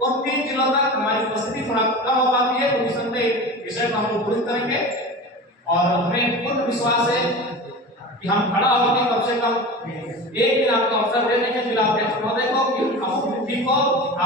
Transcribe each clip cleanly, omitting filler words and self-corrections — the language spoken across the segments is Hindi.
तो 3 जिलों तक हमारी उपस्थिति थोड़ा कम हो पाती है, तो निसंदेह विषय को हम लोग पूरी करेंगे और हमें पूर्ण विश्वास है कि हम खड़ा होकर कम से कम एक दिन आपको अवसर दे देंगे जिला अध्यक्ष महोदय को कि अमुक तिथि को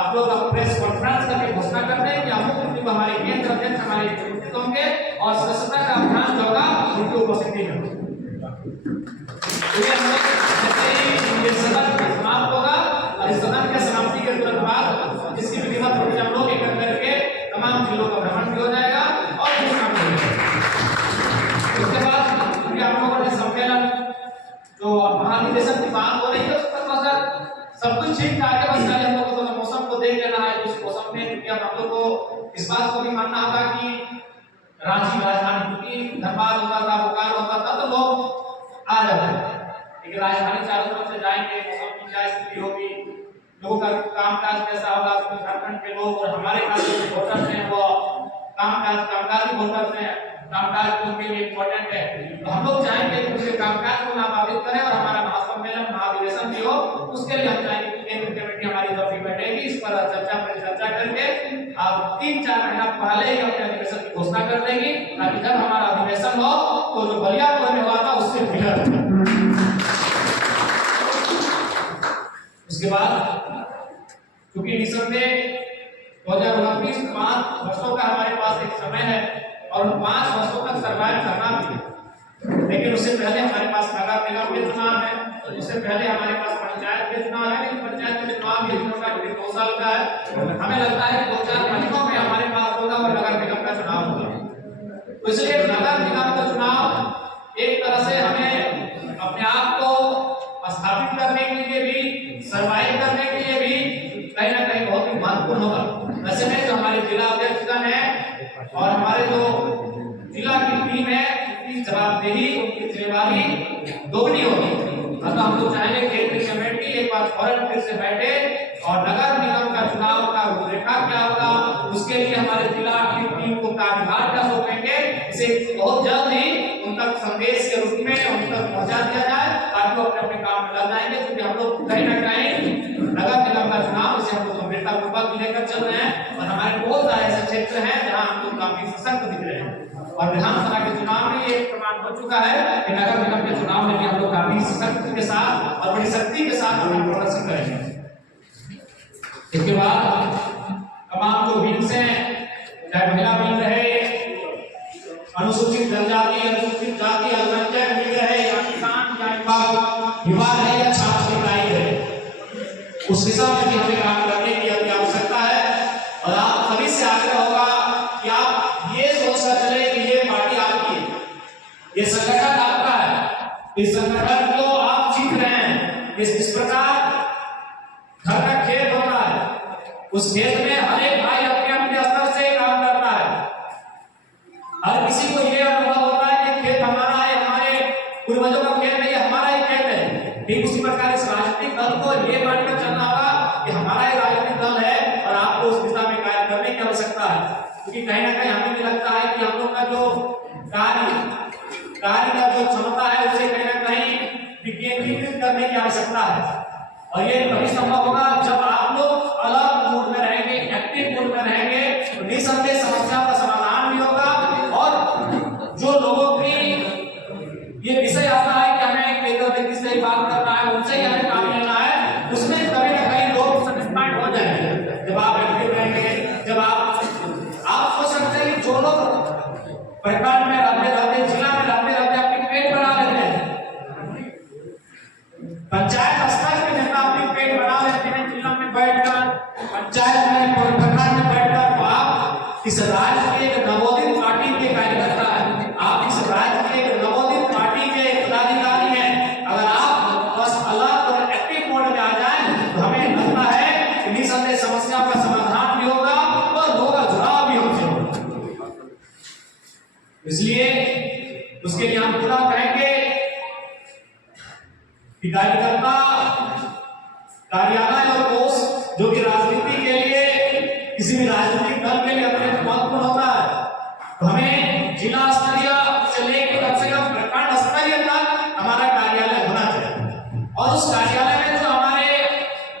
आप लोग प्रेस कॉन्फ्रेंस करके घोषणा कर दें कि अमुक तिथि को हमारे केंद्र अध्यक्ष हमारे उपस्थित होंगे और सदस्यता का अभियान जो होगा उनकी उपस्थिति में ये सदन समाप्त होगा और इस सदन के समाप्ति के तुरंत बाद जिसकी विधिवत रूप से हम लोग एकत्र करके तमाम जिलों का भ्रमण भी हो जाएगा और उसके बाद हम लोगों ने सम्मेलन जो महानिदेशक की मांग हो रही है उस पर बस सब कुछ ठीक ठाक है, बस हम लोगों को मौसम को देख लेना है। उस मौसम में क्योंकि हम लोग को इस बात को भी मानना होगा कि रांची राजधानी क्योंकि धनबाद होता था, बोकारो होता था तो लोग आ जाते हैं, लेकिन राजधानी चारों तरफ से जाएंगे, मौसम की क्या स्थिति होगी, लोगों का कामकाज कैसा होगा, झारखंड के लोग और हमारे पास जो वोटर्स हैं वो कामकाजी वोटर्स हैं, कामकाज उनके लिए इम्पोर्टेंट है, तो हम लोग चाहेंगे कि उसके कामकाज को नाबाधित करें और हमारा महासम्मेलन महाधिवेशन भी हो। उसके लिए हम चाहेंगे कि केंद्र कमेटी हमारी जब भी बैठेगी इस पर चर्चा करके आप 3-4 महीना पहले ही अपने अधिवेशन की घोषणा कर देंगे ताकि जब हमारा अधिवेशन हो तो जो बलियापुर में हुआ था उससे भिन्न। उसके बाद क्योंकि निसंदेह 2029 5 वर्षों का हमारे पास एक समय है और 5 वर्षों तक सर्वाइव करना भी है, लेकिन उससे पहले हमारे पास नगर निगम के चुनाव है, उससे पहले हमारे पास पंचायत के चुनाव है, लेकिन पंचायत के चुनाव भी 2 साल का है। हमें लगता है 2-4 महीनों में हमारे पास होगा और नगर निगम का चुनाव होगा। तो इसलिए नगर निगम का चुनाव एक तरह से हमें अपने आप को स्थापित करने के लिए भी, सर्वाइव करने के लिए भी कहीं ना कहीं बहुत ही महत्वपूर्ण होगा। ऐसे में जो हमारे जिला अध्यक्षगण है और हमारे जो जिला की टीम है उनकी जवाबदेही, उनकी जिम्मेदारी दोगुनी होगी। अतः हम लोग चाहेंगे केंद्रीय कमेटी एक बार फौरन फिर से बैठे और नगर निगम का चुनाव का रूपरेखा क्या होगा उसके लिए हमारे जिला की टीम को कार्यभार क्या सौंपेंगे, इसे बहुत जल्द ही उन तक संदेश के रूप में उन तक पहुंचा दिया जाए ताकि वो अपने काम में लग जाएंगे। क्योंकि हम लोग कहीं ना कहीं नगर निगम का चुनाव इसे हम लोग गंभीरता पूर्वक लेकर चल रहे हैं और हमारे बहुत सारे ऐसे क्षेत्र हैं जहां हम लोग काफी सशक्त दिख रहे हैं और विधानसभा के चुनाव में ये प्रमाण हो चुका है कि नगर निगम के चुनाव में भी हम लोग काफी सशक्त के साथ और बड़ी शक्ति के साथ हम प्रदर्शन करेंगे। इसके बाद तमाम जो विंग्स हैं, चाहे महिला विंग रहे, अनुसूचित जनजाति, अनुसूचित जाति, अल्पसंख्यक विंग रहे या किसान या युवा रहे या छात्र इकाई रहे, उस दिशा में भी हमें काम करने की आवश्यकता है और आप सभी से आग्रह होगा कि आप ये सोचकर चले कि ये पार्टी आपकी है, ये संगठन आपका है, इस संगठन को आप जीत रहे हैं। इस प्रकार घर का खेत होता है, उस खेत में हर एक भाई अपने अपने स्तर से काम करता है, हर किसी को ये अनुभव होता है कि खेत हमारा है, हमारे पूर्वजों का खेत नहीं, हमारा ही खेत है। ठीक उसी प्रकार इस राजनीतिक दल को ये मानकर चलना होगा कि हमारा ही राजनीतिक दल है और आपको उस दिशा में कार्य करने की आवश्यकता है। क्योंकि कहीं ना कहीं हमें भी लगता है कि हम लोग का जो कार्य का जो क्षमता है उसे कहीं ना कहीं विकेंद्रीकृत करने की आवश्यकता है और ये तभी संभव होगा जब आप लोग अलग मूड में रहेंगे, एक्टिव मूड में रहेंगे, तो निसंदेह समस्या का समाधान भी होगा और जो लोगों की ये विषय आता है कि हमें केंद्र व्यक्ति से बात करना है, उनसे ही हमें काम लेना है, उसमें कभी ना कहीं लोग सेटिस्फाइड हो जाएंगे जब आप एक्टिव रहेंगे। जब आप सोच सकते हैं कि जो लोग प्रखंड में रहते, जिला में रहते अपनी पेट बना लेते हैं, पंचायत स्तर पे जब अपनी पेट बना लेते हैं, जिला में बैठकर, पंचायत में, प्रखंड में बैठकर, तो आप इस राज्य की एक नवोदित पार्टी के कार्यकर्ता है, आप इस राज्य की एक नवोदित पार्टी के पदाधिकारी हैं। अगर आप बस अलग और एक्टिव मोड में आ जाएं तो हमें लगता है कि निसंदेह समस्या का समाधान भी होगा और लोगों का जुड़ाव भी हमसे होगा। इसलिए उसके लिए हम पूरा करेंगे कि कार्यकर्ता, कार्यालय और कोष जो कि राजनीति के लिए, किसी भी राजनीतिक दल के लिए अत्यंत महत्वपूर्ण होता है, तो हमें जिला स्तरीय से लेकर कम से कम प्रखंड स्तरीय तक हमारा कार्यालय होना चाहिए और उस कार्यालय में जो हमारे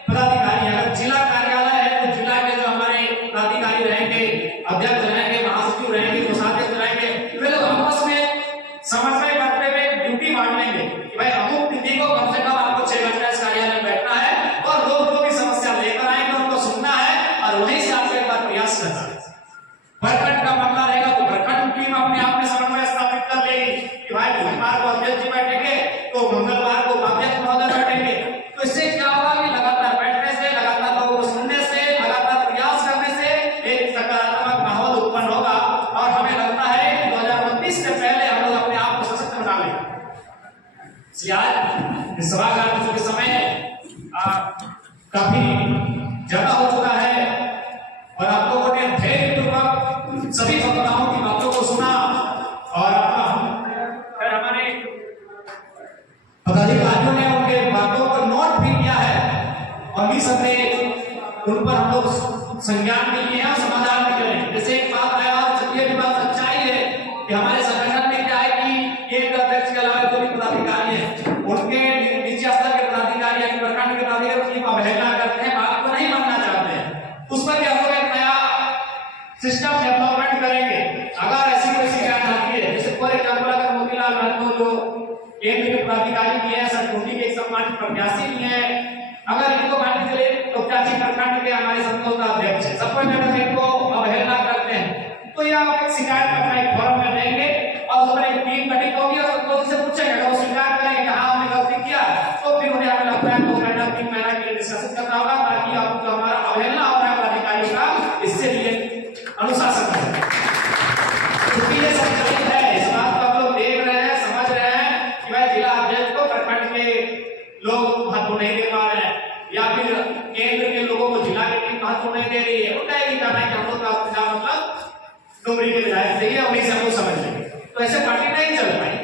पदाधिकारी, अगर जिला कार्यालय है तो जिला के जो हमारे प्रखंड का मामला रहेगा तो प्रखंड टीम अपने आप में समन्वय स्थापित कर लेगी कि भाई बुधवार को अध्यक्ष जी बैठेंगे तो मंगलवार को उपाध्यक्ष महोदय बैठेंगे। तो इससे क्या होगा कि लगातार बैठने से, लगातार लोगों को सुनने से, लगातार प्रयास करने से एक सकारात्मक माहौल उत्पन्न होगा और हमें लगता है 2029 से पहले हम लोग अपने आप को सशक्त बना लेंगे। इसलिए आज इस सभागार के समय काफी ज्यादा हो चुका है और आप लोगों ने धैर्यपूर्वक सभी वक्ताओं की बातों को सुना और हमारे पदाधिकारियों ने उनके बातों को नोट भी किया है और निसंदेह उन पर हम लोग संज्ञान भी लिए हैं, समाधान भी करें। जैसे एक बात है और ये भी बात सच्चाई है कि हमारे संगठन में क्या है कि एक अध्यक्ष के अलावा जो भी पदाधिकारी हैं उनके नीचे स्तर के पदाधिकारी या प्रखंड के पदाधिकारी की अवहेलना करते हैं, बात को नहीं मानना चाहते हैं। उस पर भी हम लोग एक नया सिस्टम डेवलपमेंट करेंगे। अगर ऐसी कोई शिकायत आती है, जैसे फॉर एग्जाम्पल अगर मोतीलाल महतो जो केंद्र के पदाधिकारी भी है, सरकोटी के एक सम्मानित प्रत्याशी भी है, अगर इनको मान के चले तो प्राचीन प्रखंड के हमारे संतोष का अध्यक्ष है, सब कोई इनको अवहेलना करते हैं, तो यह आप एक शिकायत अपना एक फॉरम में देंगे और उस पर एक टीम गठित होगी और संतोष से पूछेंगे, अगर वो स्वीकार करेंगे हाँ हमने गलती किया तो फिर उन्हें हमें लगता है 2 महीना 3 महीना के लिए डिस्कशन करना होगा ताकि आपको जो हमारा अवहेलना हो रहा है पदाधिकारी का इससे लिए अनुशासन है। क्योंकि ये संचालित है, इस बात को आप लोग देख रहे हैं, समझ रहे हैं कि भाई जिला अध्यक्ष को प्रखंड के लोग महत्व नहीं दे पा रहे हैं या फिर केंद्र के लोगों को जिला की टीम महत्व नहीं दे रही है। उनका यही कहना है कि हम लोग का मतलब डोंगरी के विधायक चाहिए, उन्हीं से हम लोग समझ लेंगे। तो ऐसे पार्टी नहीं चल पाई।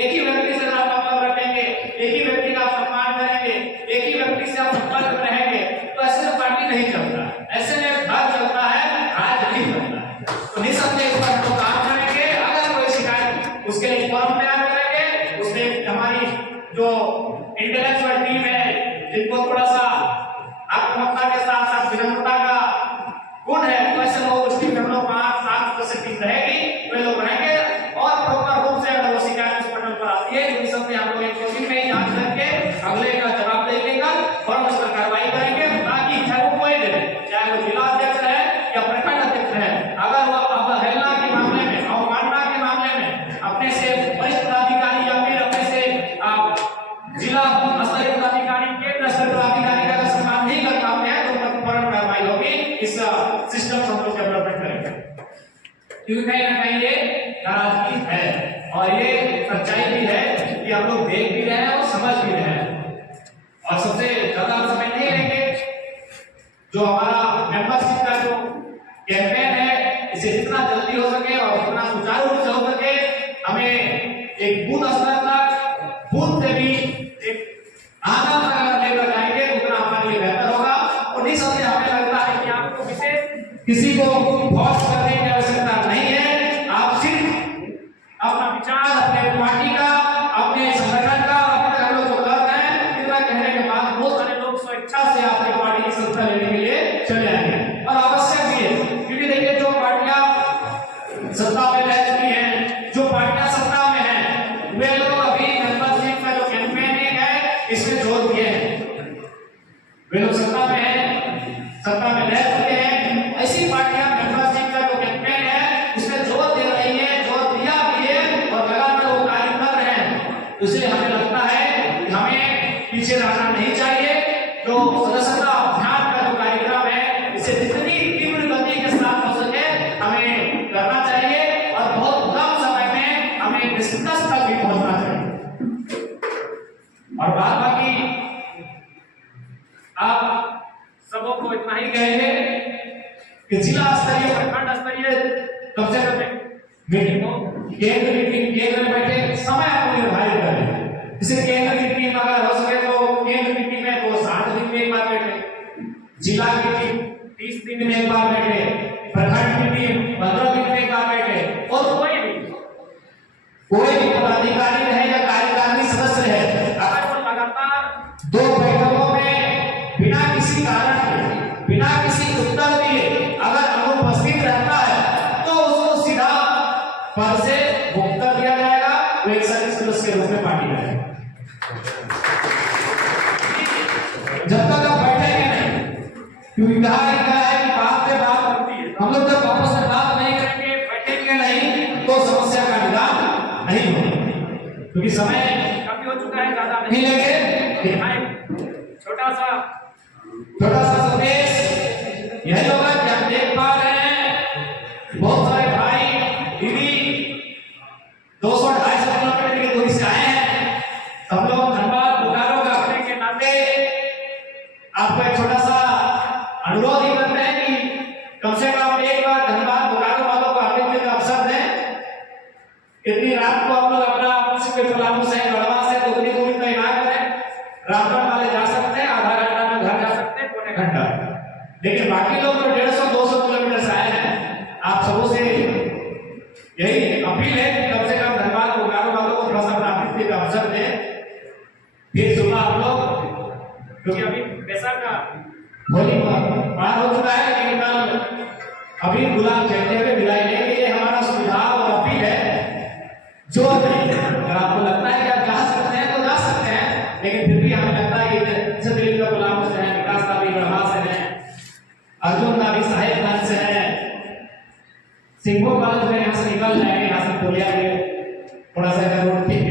एक ही व्यक्ति से आप मतलब रखेंगे, एक ही व्यक्ति का आप सम्मान करेंगे, एक ही व्यक्ति से आप संपर्क में रहेंगे, तो ऐसे में पार्टी नहीं चलता, ऐसे में घर चलता है, राज नहीं चलता है। तो निसंदेह इस पर हम लोग काम करेंगे। अगर कोई शिकायत उसके लिए फॉर्म तैयार करेंगे, उसमें हमारी जो इंटेलेक्चुअल टीम है जिनको थोड़ा सा आत्महत्या के साथ साथ विनम्रता का गुण है, वैसे लोग उसकी हम लोग 5-7 टीम रहेगी, वे लोग रहेंगे और प्रॉपर रूप से अगर वो शिकायत उस पटल पर आती है तो निसंदेह हम लोग एक दिन में ही जांच करके अगले का जवाब दे देगा और उस पर कार्रवाई करेंगे ताकि चाहे वो कोई भी, चाहे वो जिला अध्यक्ष है या प्रखंड अध्यक्ष है, अगर वो अवहेलना के मामले में, अवमानना के मामले में अपने से वरिष्ठ पदाधिकारी या फिर अपने से जिला स्तरीय पदाधिकारी, केंद्र स्तरीय पदाधिकारी का सम्मान नहीं कर पाते हैं तो उन पर फौरन कार्रवाई होगी। इस सिस्टम को हम लोग डेवलपमेंट करेंगे क्योंकि कहीं ना कहीं ये नाराजगी है और ये सच्चाई भी है कि हम लोग देख भी रहे हैं और समझ भी रहे हैं। और सबसे ज्यादा समय नहीं लेंगे, जो हमारा मेंबरशिप का जो कैंपेन है इसे जितना जल्दी हो सके और जितना सुचारू रूप से हो सके, हमें एक बूथ स्तर तक, बूथ से भी एक आंगन तक लेकर जाएंगे उतना हमारे लिए बेहतर होगा। और निसंदेह हमें लगता है कि आपको किसी को फोर्स करने की आवश्यकता नहीं है। आप सिर्फ अपना विचार, अपने पार्टी का, अपने संगठन का, अपने हम लोग जो कर रहे हैं इतना कहने के बाद बहुत सारे लोग स्वेच्छा से आपकी पार्टी की संस्था लेने के लिए चले आएंगे और आवश्यक भी है। क्योंकि देखिए जो पार्टियां सत्ता में रह चुकी हैं, जो पार्टियां सत्ता में हैं, वे लोग अभी मेंबरशिप का जो कैंपेनिंग है इसमें जोर दिए हैं। वे लोग सत्ता में हैं, सत्ता में रह चुके हैं, ऐसी पार्टियां मेंबरशिप का जो कैंपेन है उसमें जोर दे रही है, जोर दिया भी है और लगातार वो कार्य कर रहे हैं। इसलिए हमें लगता है कि हमें पीछे रहना नहीं चाहिए। जो सदस्यता अभियान का जो कार्यक्रम है इसे जितनी तीव्र गति के साथ हो सके हमें करना चाहिए और बहुत कम समय में हमें निष्कर्ष तक भी पहुंचना चाहिए। और बाकी आप सबों को इतना ही कहेंगे कि जिला स्तरीय, प्रखंड स्तरीय कम से कम मीटिंग हो, केंद्र मीटिंग, केंद्र में बैठे समय आपको निर्धारित करें। जैसे केंद्र की टीम अगर हो सके तो केंद्र की टीम है तो 60 दिन में एक बार बैठे, जिला की टीम 30 दिन में एक बार बैठे, प्रखंड की टीम 15 दिन में एक बार बैठे और कोई भी पदाधिकारी रहे या कार्यकारिणी सदस्य रहे, अगर वो लगातार 2 बैठकों में बिना किसी कारण के, बिना किसी उत्तर दिए अगर अनुपस्थित रहता है तो उसको सीधा पद से मुक्त कर दिया जाएगा, वो एक सदस्य के रूप में पार्टी रहेगा। जब तक आप बैठेंगे नहीं, क्योंकि कहा है कि बात पे बात बनती है, हम लोग जब आपस में बात नहीं क्योंकि समय काफी हो चुका है, ज्यादा नहीं लेंगे। छोटा सा संदेश यही होगा कि आप देख पा रहे हैं बहुत सारे भाई दीदी 200-250 किलोमीटर की दूरी से आए हैं। सब लोग धन्यवाद बोकारो का अपने के नाते आपको एक छोटा सा अनुरोध ही करते हैं कि कम से कम एक बार धन्यवाद बोकारो वालों को आने का अवसर दें। इतनी रात को आप लोग अपना पलामू से गढ़वा से दुगनी दूरी तय ना करें। रामगढ़ वाले जा सकते हैं, आधा घंटा में घर जा सकते हैं, पौने घंटा। लेकिन बाकी लोग तो 150-200 किलोमीटर से आए हैं। आप सबों से यही अपील है कि कम से कम धन्यवाद बोकारो वालों को थोड़ा सा अपना आतिथ्य का अवसर दें। फिर सुबह आप लोग, क्योंकि अभी बैसाख का होली पार हो चुका है, लेकिन कल अभी गुलाल खेलते हुए विदाई लेंगे। ये हमारा सुझाव और अपील है। जो नहीं, अगर आपको लगता है कि आप जा सकते हैं तो जा सकते हैं, लेकिन फिर भी हमें लगता है कि दिल्ली का गुलाम से है, विकास का भी गढ़वा से है, अर्जुन का भी साहेबगंज से है, सिंहो कॉलेज में यहाँ से निकल जाएंगे, यहाँ से बोलिया थोड़ा सा रोड ठीक